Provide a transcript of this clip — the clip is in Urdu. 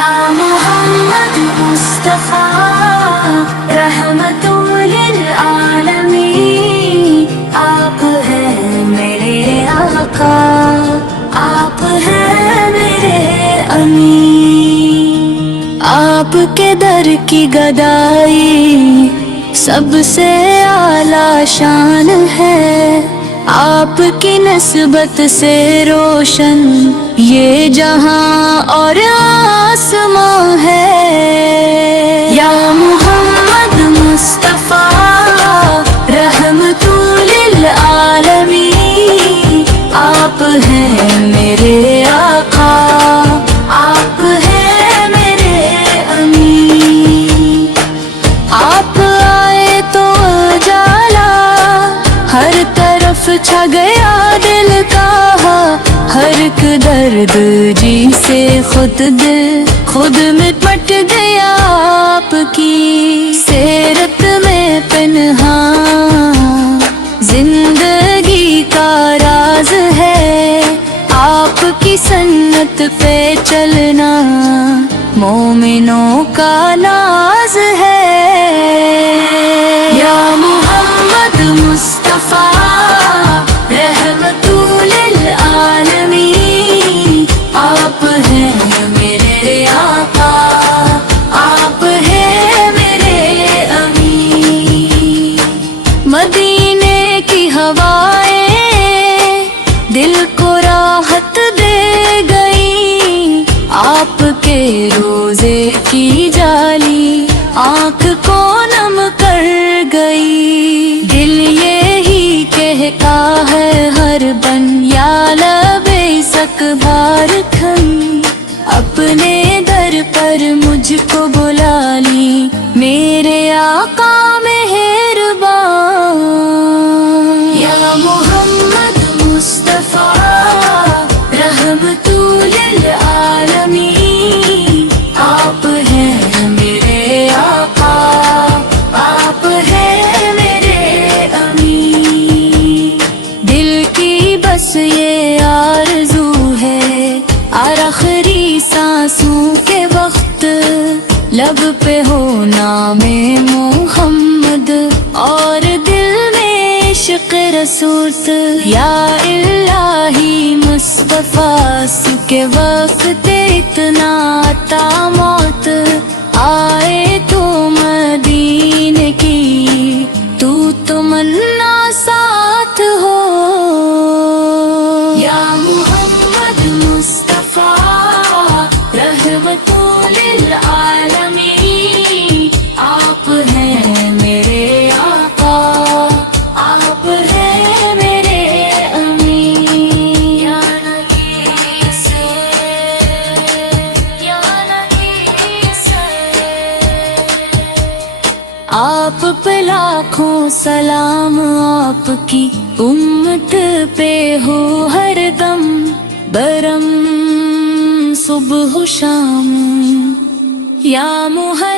یا محمد مصطفیٰ رحمت للعالمین، آپ ہیں میرے آقا، آپ ہیں میرے امین۔ آپ کے در کی گدائی سب سے اعلیٰ شان ہے، آپ کی نسبت سے روشن یہ جہاں اور آسماں ہے۔ یا محمد مصطفیٰ رحمت للعالمین، آپ ہیں میرے آقا، آپ ہیں میرے امین۔ آپ آئے تو اجالا ہر طرف چھا گیا دل کا، ہر ایک درد جی سے خود مٹ گیا آپ کی سیرت میں پنہاں، زندگی کا راز ہے آپ کی سنت پہ چلنا، مومنوں کا ناز ہے۔ یا محمد مصطفیٰ رحمت للعالمین، آپ ہیں میرے آقا، آپ ہیں میرے امین۔ مدینے کی ہوائیں دل کو راحت دے گئیں، آپ کے روزے کی جالی آنکھ کو نم کر گئی، دل یہی کہتا ہے ہر بن یا لبے سک بار کھن، اپنے در پر مجھ کو بلا لی میرے آقا مہربان۔ یا محمد مصطفیٰ رحمت للعالمین، آپ ہیں میرے آقا، آپ ہیں میرے امین۔ دل کی بس یہ آرزو ہے آخری سانسوں کے وقت لب پہ ہو نام محمد اور دل میں عشق رسول۔ یا الہی مصطفیٰ کے وقت اتنا تا موت آئے تو مدینے کی تو تمنا ساتھ ہو۔ یا محمد مصطفیٰ رحمت للعالمین، آپ ہیں میرے آقا، آپ ہیں میرے امین۔ یا نبی سے یا نبی سے آپ پہ لاکھوں سلام، آپ کی امت پہ ہو ہر دم برم صبح و شام۔ یا محمد